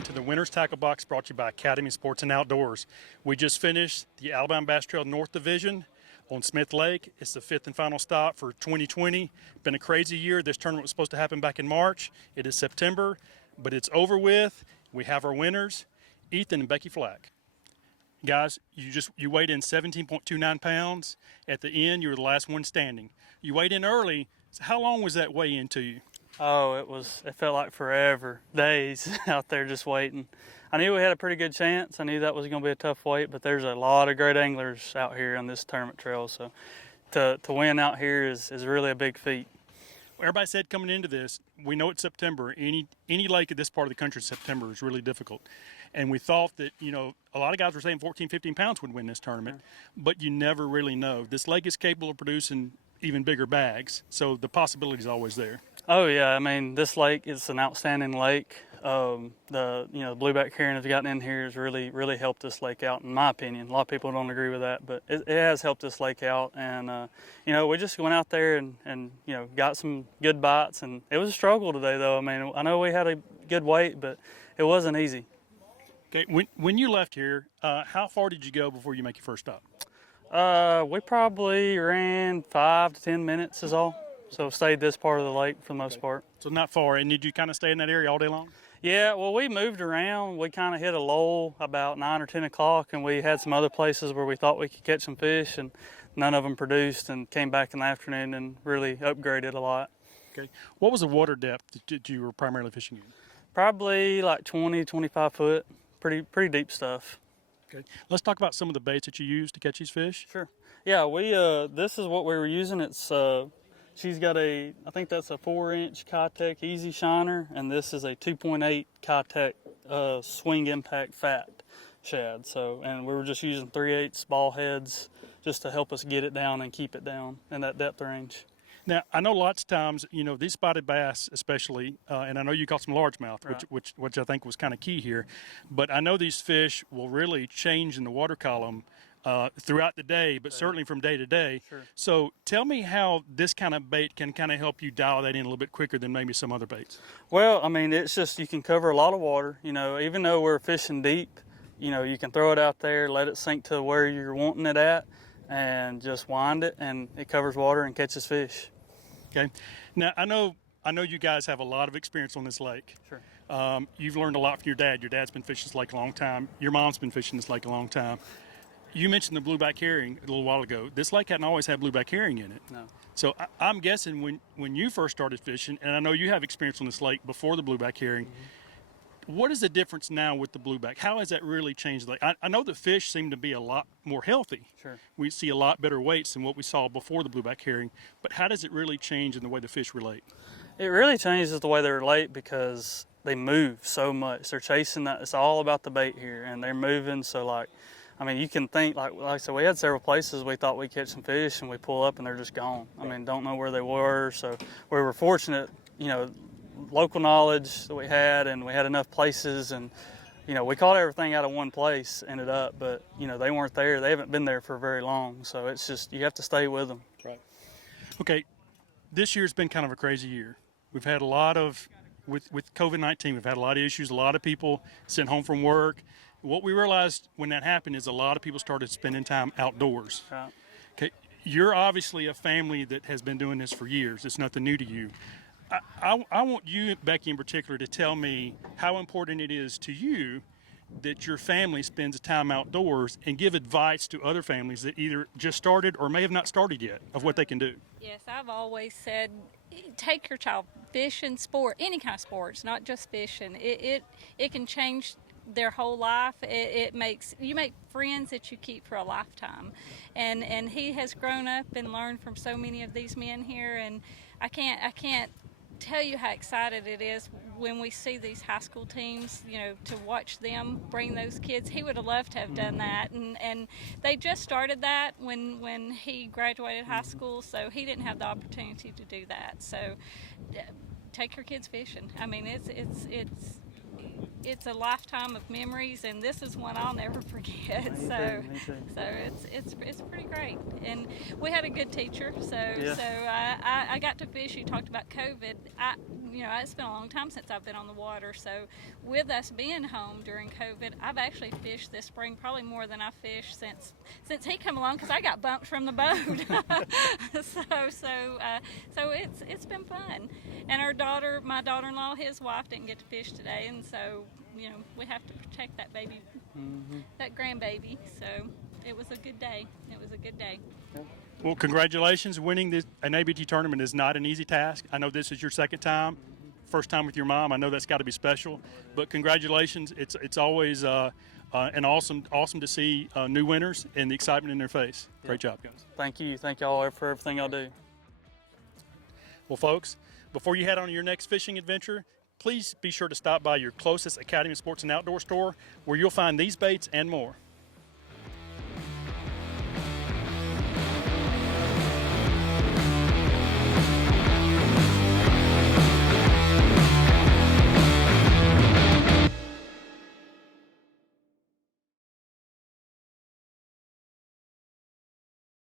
welcome to the Winner's Tackle Box brought to you by Academy Sports and Outdoors. We just finished the Alabama Bass Trail North Division on Smith Lake. It's the fifth and final stop for 2020. Been a crazy year. This tournament was supposed to happen back in March. It is September, but it's over with. We have our winners, Ethan and Becky Flack. Guys, you weighed in 17.29 pounds. At the end, you were the last one standing. You weighed in early. So how long was that weigh in to you? Oh, it felt like forever, days out there just waiting. I knew we had a pretty good chance. I knew that was going to be a tough weight, but there's a lot of great anglers out here on this tournament trail. So to win out here is really a big feat. Everybody said coming into this, we know it's September. Any lake at this part of the country in September is really difficult. And we thought that, a lot of guys were saying 14, 15 pounds would win this tournament, but you never really know. This lake is capable of producing even bigger bags, so the possibility is always there. Oh yeah, I mean, this lake is an outstanding lake. The blueback herring has gotten in here has really helped this lake out, in my opinion. A lot of people don't agree with that, but it has helped this lake out. And we just went out there and got some good bites. And it was a struggle today, though. I mean, I know we had a good weight, but it wasn't easy. Okay, when you left here, how far did you go before you make your first stop? We probably ran 5 to 10 minutes is all. So stayed this part of the lake for the most part. So not far. And did you kind of stay in that area all day long? Yeah, well, we moved around. We kind of hit a lull about 9 or 10 o'clock, and we had some other places where we thought we could catch some fish, and none of them produced, and came back in the afternoon and really upgraded a lot. Okay. What was the water depth that you were primarily fishing in? Probably like 20, 25 foot. Pretty deep stuff. Okay. Let's talk about some of the baits that you use to catch these fish. Sure. Yeah, this is what we were using. It's she's got I think that's a 4-inch Kitech Easy Shiner, and this is a 2.8 Kitech Swing Impact Fat shad. So, and we were just using 3/8 ball heads just to help us get it down and keep it down in that depth range. Now, I know lots of times, these spotted bass especially, and I know you caught some largemouth, Right. which I think was kind of key here, but I know these fish will really change in the water column throughout the day, but certainly from day to day. Sure. So tell me how this kind of bait can kind of help you dial that in a little bit quicker than maybe some other baits. Well, I mean, it's just you can cover a lot of water. Even though we're fishing deep, you can throw it out there, let it sink to where you're wanting it at, and just wind it, and it covers water and catches fish. Okay. Now, I know you guys have a lot of experience on this lake. Sure. You've learned a lot from your dad. Your dad's been fishing this lake a long time. Your mom's been fishing this lake a long time. You mentioned the blueback herring a little while ago. This lake hadn't always had blueback herring in it. No. So I'm guessing when you first started fishing, and I know you have experience on this lake before the blueback herring, what is the difference now with the blueback? How has that really changed the lake? I know the fish seem to be a lot more healthy. Sure. We see a lot better weights than what we saw before the blueback herring, but how does it really change in the way the fish relate? It really changes the way they relate because they move so much. They're chasing that. It's all about the bait here, and they're moving. So, you can think, like I said, we had several places we thought we'd catch some fish, and we pull up, and they're just gone. I mean, don't know where they were. So we were fortunate, local knowledge that we had, and we had enough places, and we caught everything out of one place, ended up, but they weren't there. They haven't been there for very long, so it's just you have to stay with them. Right. Okay, this year's been kind of a crazy year. We've had a lot of with COVID-19. We've had a lot of issues. A lot of people sent home from work. What we realized when that happened is a lot of people started spending time outdoors. Right. Okay, you're obviously a family that has been doing this for years. It's nothing new to you. I want you, Becky in particular, to tell me how important it is to you that your family spends time outdoors, and give advice to other families that either just started or may have not started yet of what they can do. Yes, I've always said take your child fishing, sport, any kind of sports, not just fishing. It can change their whole life. You make friends that you keep for a lifetime, and he has grown up and learned from so many of these men here, and I can't tell you how excited it is when we see these high school teams, to watch them bring those kids. He would have loved to have done that, and they just started that when he graduated high school, so he didn't have the opportunity to do that. So take your kids fishing. I mean, it's a lifetime of memories, and this is one I'll never forget. So it's pretty great, and we had a good teacher. So I got to fish. You talked about COVID. you know, it's been a long time since I've been on the water. So with us being home during COVID, I've actually fished this spring probably more than I've fished since he come along, because I got bumped from the boat. So it's been fun. And my daughter-in-law, his wife didn't get to fish today, and so, you know, we have to protect that baby, that grandbaby. So it was a good day. Well, congratulations. Winning an ABT tournament is not an easy task. I know this is your second time, first time with your mom. I know that's got to be special, but congratulations. It's always and awesome to see new winners and the excitement in their face. Great job, guys. Thank you. Thank y'all for everything y'all do. Well, folks, before you head on to your next fishing adventure, please be sure to stop by your closest Academy Sports and Outdoor store, where you'll find these baits and more.